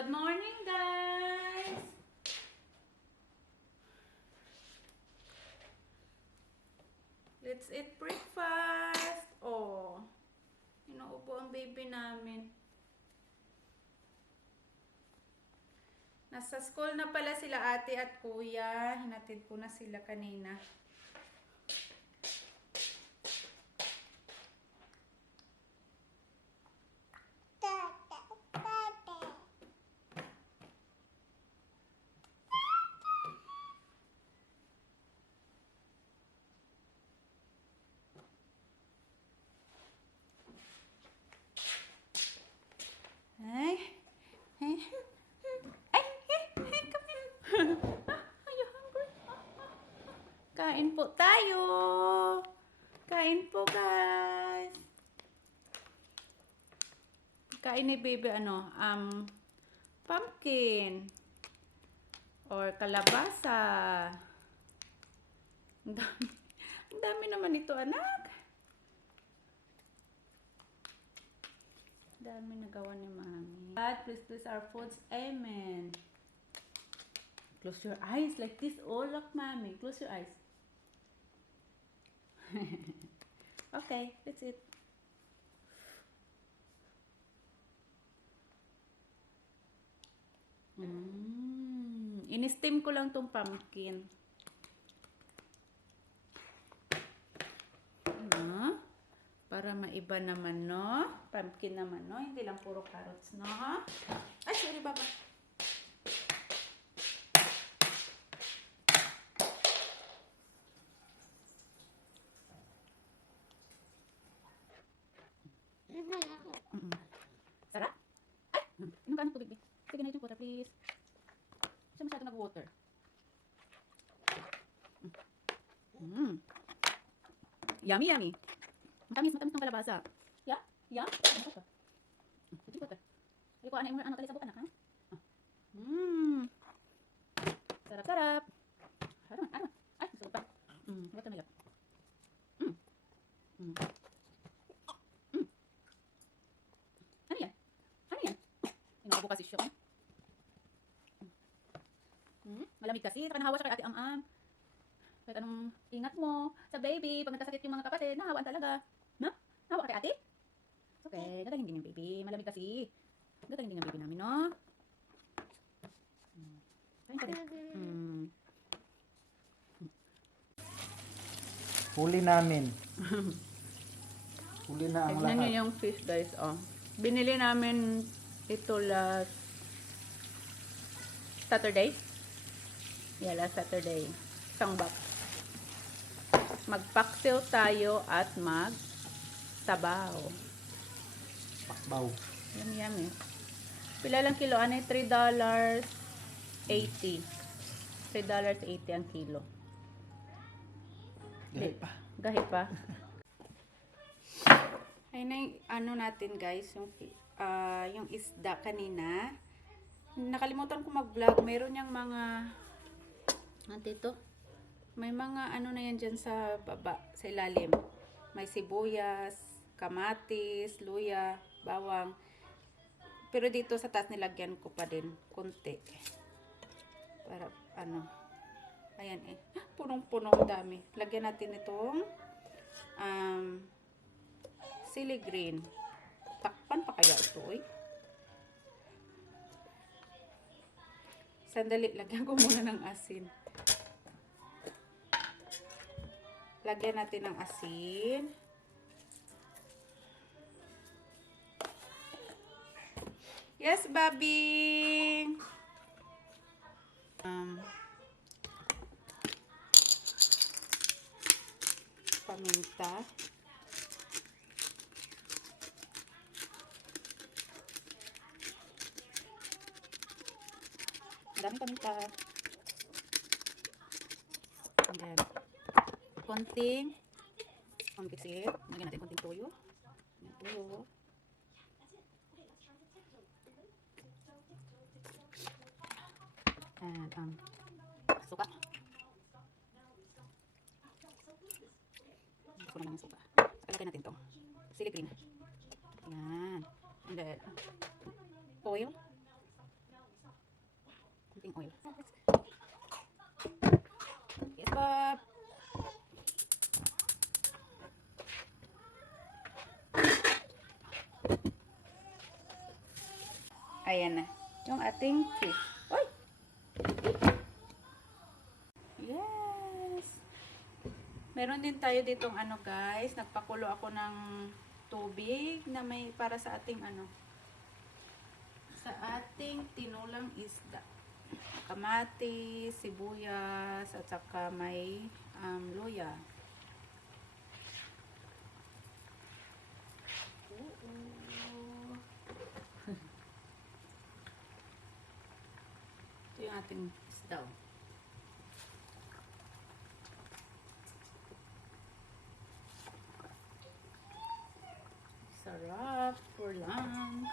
Good morning, guys! Let's eat breakfast! Oh, inuubo ang baby namin. Nasa school na pala sila ate at kuya. Hinatid ko na sila kanina. Ay, ay, ay, come here. Are you hungry? Kain po tayo. Kain po, guys. Kain ni baby pumpkin or kalabasa. Ang dami. Ang dami naman ito, anak. Dami nagawa ni Mami. God, please bless our foods. Amen. Close your eyes like this. Oh, look, Mami. Close your eyes. Okay, that's it. In-steam ko lang tong pumpkin. Para maiba naman, no? Pumpkin naman, no? Hindi lang puro carrots, no? Ay, sorry, baba. Sarap? Ay! Inom ka ng tubig, babe. Sige na yung water, please. Siya masyado nag-water. Yummy, yummy. Matamis ng kalabasa. Yeah? Yeah? Ano ka? Drink water. Hindi ko ano tali sa buka na, ha? Sarap, sarap. Ano? Ay, masarap pa. Watermelon. Ano yan? Ano yan? Inuubo kasi siya. Malamig kasi. Saka nahawa siya kay Ate Am-Am. Kahit anong ingat mo sa baby. Pag nagkasakit yung mga kapatid, nahawaan talaga. No? Nahawa ka kay Ate? Okay, gagaling din yung baby. Malamig kasi. Gagaling din yung baby namin, no? Kain ka rin. Huli namin. Huli na ang Tignan nyo lahat. yung fish, guys. Oh. Binili namin ito last Saturday. Yeah, last Saturday. Isang box. Magpaksiw tayo at magsabaw. Pakbaw. Yummy, yummy. Pila lang kilo? Ano yung $3.80. $3.80 ang kilo. Gahi pa. Gahi pa. Ay na yung ano natin, guys, yung isda kanina. Nakalimutan ko mag-vlog. Meron yung mga dito. May mga ano na yan dyan sa baba, sa ilalim. May sibuyas, kamatis, luya, bawang. Pero dito sa taas nilagyan ko pa din konti. Para ano. Ayan eh. Punong-punong dami. Lagyan natin itong sili green. Takpan pa kaya ito eh. Sandali, lagyan ko muna ng asin. Lagyan natin ng asin. Yes, Bobby! Paminta. Dami paminta. And then, konting pampitsit. Lagyan natin konting toyo. Ayan, toyo. And suka. Gusto ko naman ng suka. Lagyan natin to. Sili green. Ayan. And then, oil. Heating oil. Yes, Bob. Ayan na. Yung ating fish. Uy! Yes! Meron din tayo ditong ano guys. Nagpakulo ako ng tubig na may para sa ating ano. Sa ating tinulang isda. Kamatis, sibuyas, at saka may luya. Ito yung ating isda. Sarap for lunch.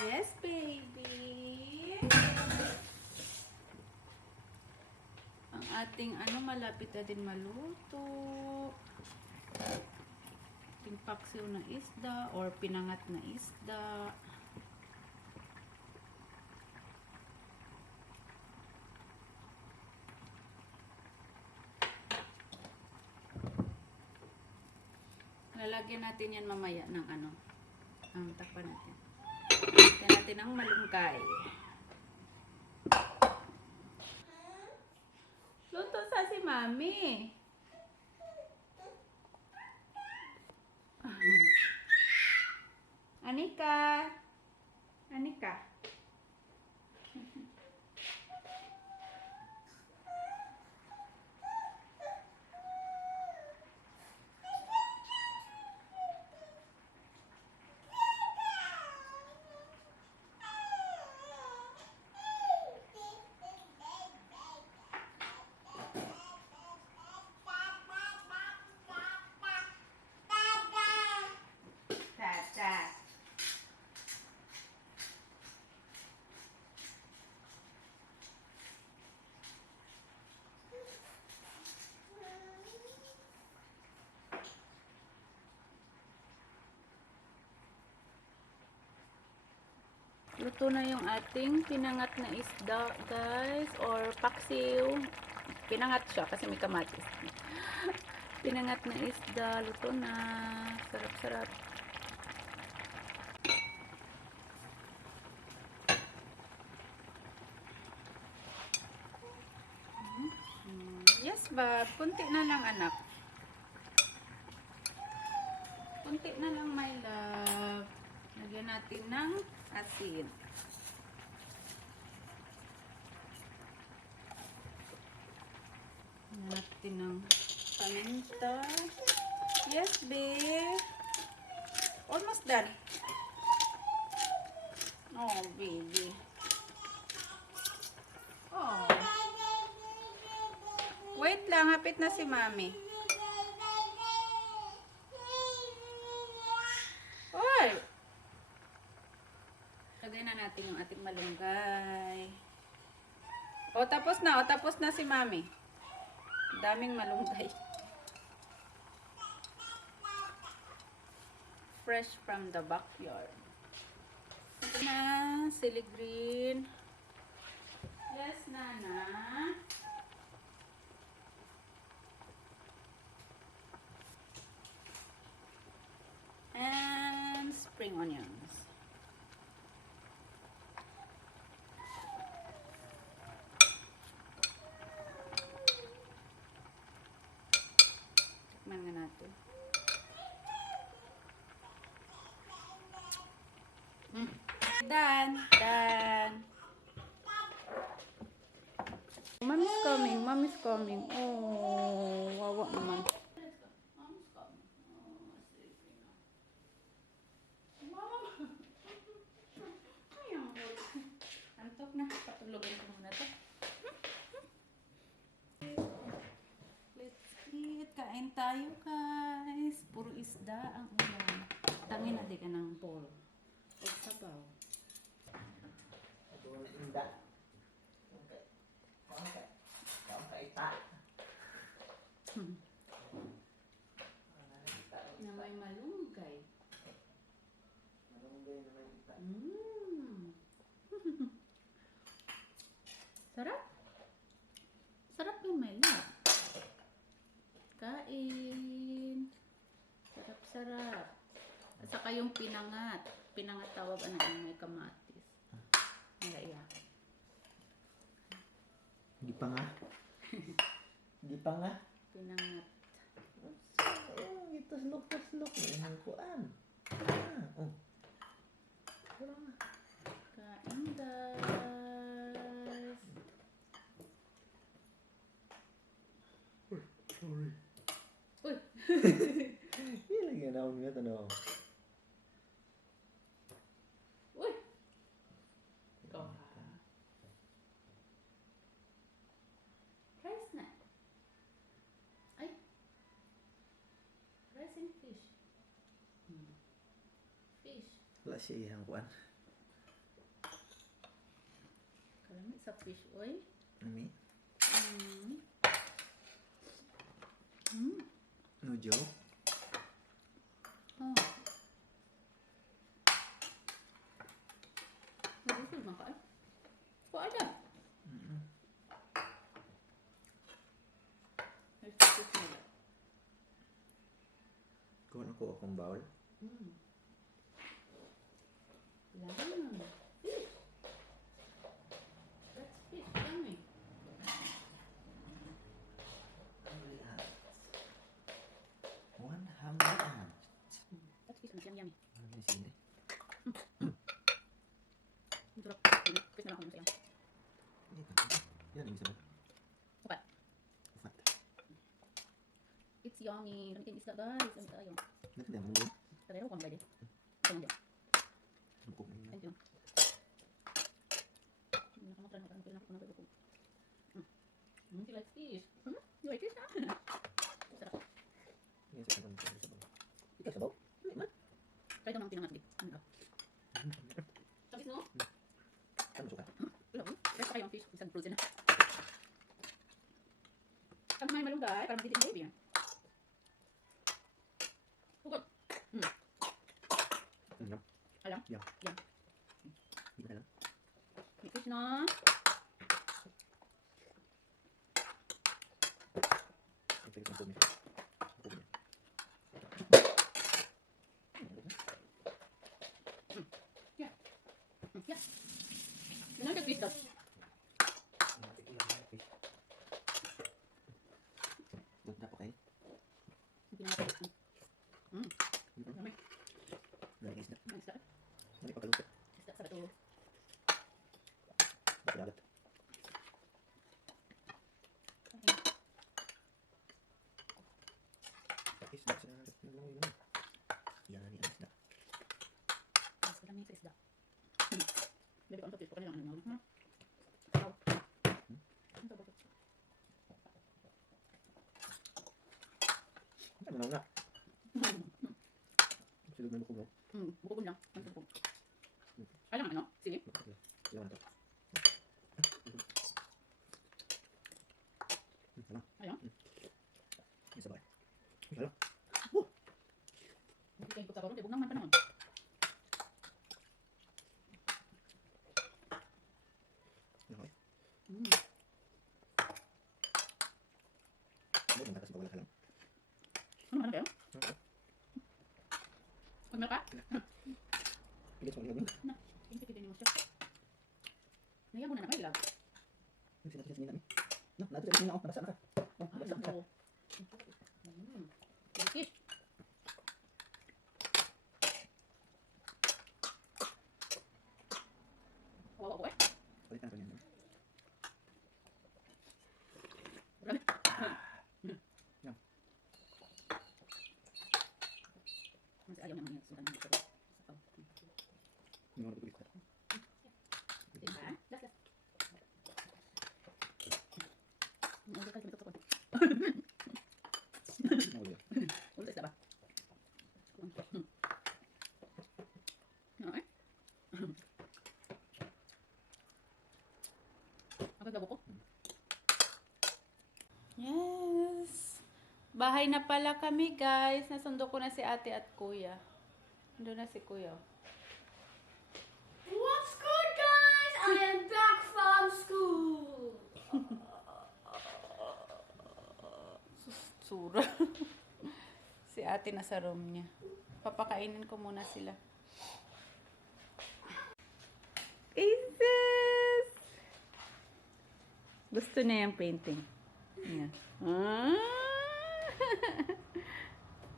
Yes, baby. Ang ating ano malapit na din maluto. Ating paksiw na isda or pinangat na isda. Lalagyan natin yan mamaya ng ano. Takpan natin. Lagyan natin ng malunggay. Luto sa si Mami. Anika. Anika. Tata. Luto na yung ating pinangat na isda, guys, or paksiw. Pinangat siya kasi may kamatis. Pinangat na isda, luto na. Sarap-sarap. Yes, Bob. Kunti na lang, anak. Kunti na lang, my love. Lagyan natin ng asin. Lagyan natin ng paminta. Yes, babe. Almost done. Oh, baby. Oh. Wait lang, hapit na si Mami. Oy! Lagay na natin yung ating malunggay. O, tapos na. O, tapos na si Mami. Daming malunggay. Fresh from the backyard. Ito na, sili green. Yes, Nana. And spring onions. Tikman nga natin. Done. Done. Mommy's coming. Mommy's coming. Oh, wawa naman. Antok na. Patulugan ko muna to. Let's eat. Kain tayo, guys. Puro isda ang ulam. Tangin na di ka ng bowl. O sabaw. Inda. Na may malunggay. Malunggay na may ita. Mm. Sarap. Sarap yung may love. Kain. Sarap-sarap. At saka yung pinangat. Pinangat tawag ano yung may kamatis. Malaya. Di pa nga. Di pa nga. Pinangat. Itaslok-taslok. Ang kuan. Ah, oh. Wala nga. Kain guys. Sorry. Uy! Ilang yan ako nga tanong. Uy! Ikaw ha. Rice na. Ay! Rice and fish. Fish. Wala siya iyang kuan. Kalamit sa fish oil. Nami? Mm. No joke? Oh. Nagusog man ka eh. Kuha na. There's the fish nila. Kuha ako akong bowl. Lamb. Fish. That's fish. Yummy. One hamburger. That's fish. Yummy, yummy. Ano yung sindi? Ang sarap. Fish na lang ako yung sayang. Yan yung sabi. Upat. Ufat. It's yummy. Lamig yung isda guys. Lamig tayo. Nagkanda mo doon? Kadero ko ang pwede. Ito mo dyan. Lukok na yun. Ayun yun. Nakamatran ako. Nakamatran ako. She likes fish. You like fish ha? Sarap. Yan sa kanang sabaw. Ikaw sabaw? Try daw ng pinangat din. Ano daw? Tapos no? Ano suka? Wala ko. Try pa kayo ang fish. Isang frozen na. Kami may malunggay para magdidik ng baby yan. Hugot. Yum. Alam? Yum. Yan. Di ba na lang? May fish na. Ito yung pumi. Pumi. Yeah. Yeah. Ano yung fish daw? Ganda, okay? Ang pinangat. Dami. Dahil isda. Ang isda. Dahil pagkalusot. Isda sa bato. Baka dagat. Isda sa dagat. Naglangoy naman. Yan ang isda. Mas lamig sa isda. Bebe ko ang fish ko kanila. Ano? Wow. Ang sarap ito. Ano na nga? Silog na lukog mo. Bukubon lang. Ang sarap. Ay lang ano? Sige. Ilaw na to. Ano? Ayun. Yung sabay. Ano? Hindi kayo pagkakaroon. Ibog naman pa naman. Okay. Mm. Ano yung batas ba wala ka lang? Ano kayo? Okay. Magmel ka? Pilit sa wala Na. Pinti-pinti mo siya. Naya mo na naman ilag. Yung sinatid sa nila. No, nato sa nila ako. Nabasa na ka. Oh, Ah, nabasa na ka. no. Fish. Wawa ko eh. Balik na ito niyan. Marami. Yan. Mas ayaw naman niya. Sundan mo sa sapaw. Yung mga nagulit ka. Diba? Last, last. Ulo ka, tumitok ako. Nawala. Ulo sa isda ba? Okay. Ang gabo ko. Yes! Bahay na pala kami, guys. Nasundo ko na si ate at kuya. Nandun na si kuya. What's good, guys? I am back from school. basura. Si ate nasa room niya. Papakainin ko muna sila. Princess! Gusto niya yung painting. Yeah. Ah!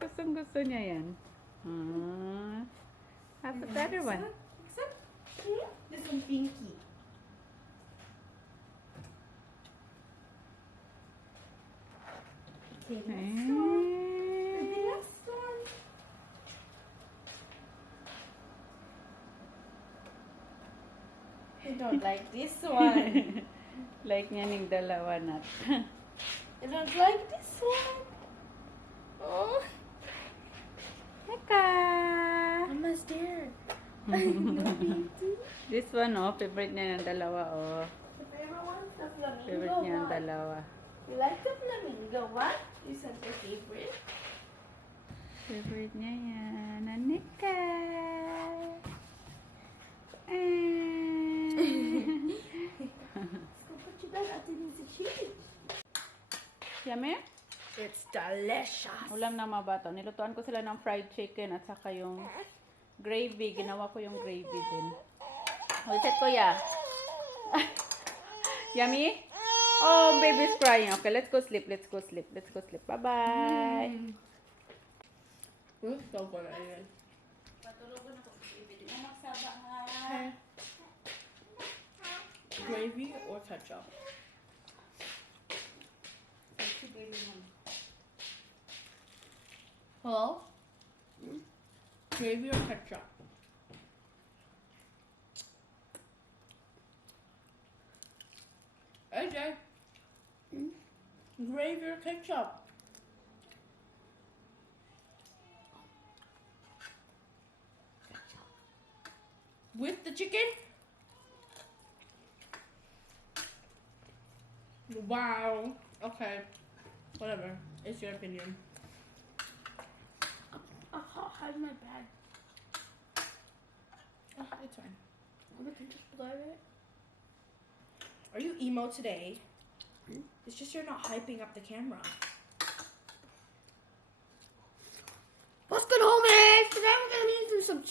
Gustong gusto niya yan. Ah. How about the other one? This one's pinky. Okay, Eh. the next one. I don't like this one. Like niya ning dalawa nat. I don't like this one. Oh, Meka! Mama's there. This one, oh, favorite niya ng dalawa, oh. The favorite one, the flamingo Favorite niya ng one. dalawa. You like the flamingo one? You said your favorite. Favorite niya yan. Anika! Let's go put you back at the cheese. Yummy? It's delicious. Ulam ng mga bata. Nilutuan ko sila ng fried chicken at saka yung gravy. Ginawa ko yung gravy din. What's it, kuya? Yummy? Oh, baby's crying. Okay, let's go sleep. Let's go sleep. Let's go sleep. Bye-bye. It's so good anyway. Patulogin ako. Baby, di mo magsaba ha. Gravy or ketchup? Hello? Gravy or ketchup? AJ? Gravy or ketchup? With the chicken? Wow. Okay. Whatever. It's your opinion. How's my bag? Oh, it's fine. We can just blur it. Are you emo today? It's just you're not hyping up the camera. What's good, homies? Today we're gonna be eating some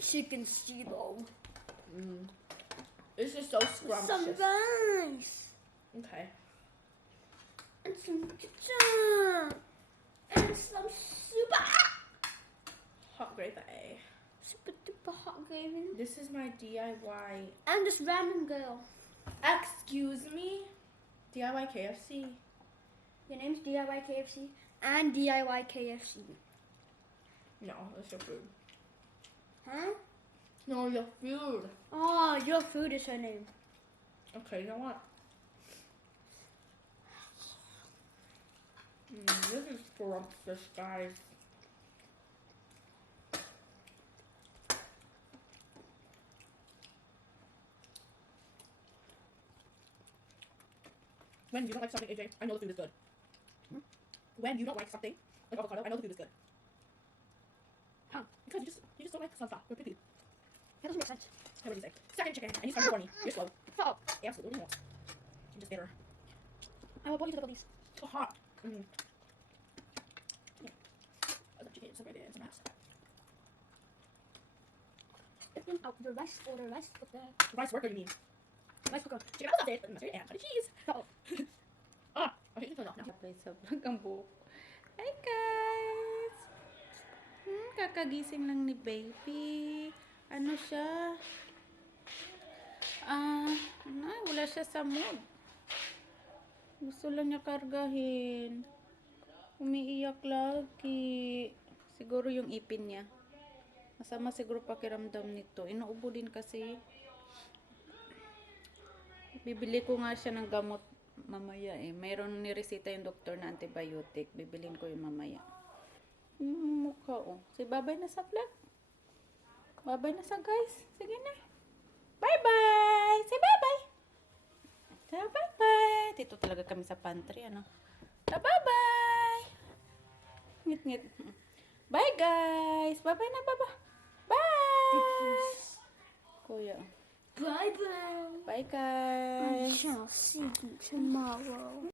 chicken steelo. This is so Some scrumptious. rice. Okay. And some ketchup. And some super Hot gravy. super duper hot gravy. This is my DIY. And this random girl. Excuse me? DIY KFC. Your name's DIY KFC and DIY KFC. No, that's your food. Huh? No, your food. Oh, your food is her name. Okay, you know what? This is scrumptious, guys. When you don't like something, AJ, I know the food is good. When you don't like something, like avocado, I know the food is good. How? Because you just don't like sunflower. You're picky. That doesn't make sense. What do you say? Second chicken, and you start horny. You're slow. Oh, Absolutely not. You're just bitter. I will put you to the police. So hot. Mm. Yeah. Some chicken, some bread, and some rice. Out the rice or the rice with the Rice worker, you mean? rice cooker. Chicken apple sauce, mustard, and cottage cheese. Oh, Ah, okay, turn it off now. Kapay sobrang ang buhok. Hi guys! Kakagising lang ni baby. Ano siya? Wala siya sa mood. Gusto lang niya kargahin. Umiiyak lagi. Siguro yung ipin niya. Masama siguro pakiramdam nito. Inuubo din kasi. Bibili ko nga siya ng gamot mamaya eh. Mayroon niresita yung doktor na antibiotic. Bibilin ko yung mamaya. Mukha oh. Si babay na sa vlog. Babay na sa guys. Sige na. Bye-bye! Say bye-bye! Say bye-bye! Dito talaga kami sa pantry, ano? Say bye-bye! Ngit-ngit. Bye, guys! Bye-bye na, baba! Bye! Kuya. bye-bye. Bye, I guys! shall see you tomorrow.